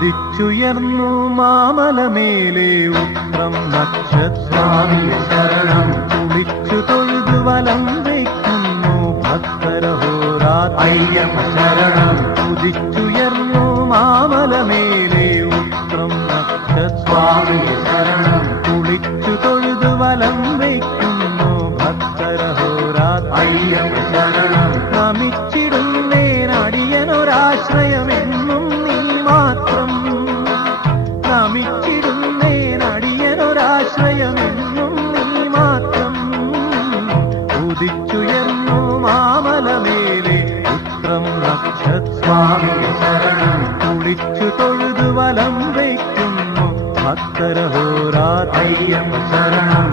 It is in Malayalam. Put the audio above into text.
ഉദിച്ചുയർന്നു മാമലമേലെ ഉത്രം നക്ഷസ്വാമി ശരണം കുളിച്ചു തൊഴുതു വലം വയ്ക്കുന്നു ഭക്തരഹോരാത്രയ്യപ്പ ശരണം ഉദിച്ചുയർന്നു മാമലമേലെ ഉത്രം നക്ഷസ്വാമി ശരണം കുളിച്ചു തൊഴുതു വലം വയ്ക്കുന്നു ഭക്തരഹോരാത്രയ്യപ്പ ശരണം നമിച്ചിടുന്നേനടിയനൊരാശ്രയമെന്നും നീ മാത്രം നമിച്ചിടുന്നേനടിയനൊരാശ്രയമെന്നും നീ മാത്രം ഉദിച്ചുയർന്നു മാമലമേലെ ഉത്രം നക്ഷസ്വാമി ശരണം കുളിച്ചു തൊഴുതു വലം വയ്ക്കുന്നു ഭക്തരഹോരാത്രയ്യപ്പ ശരണം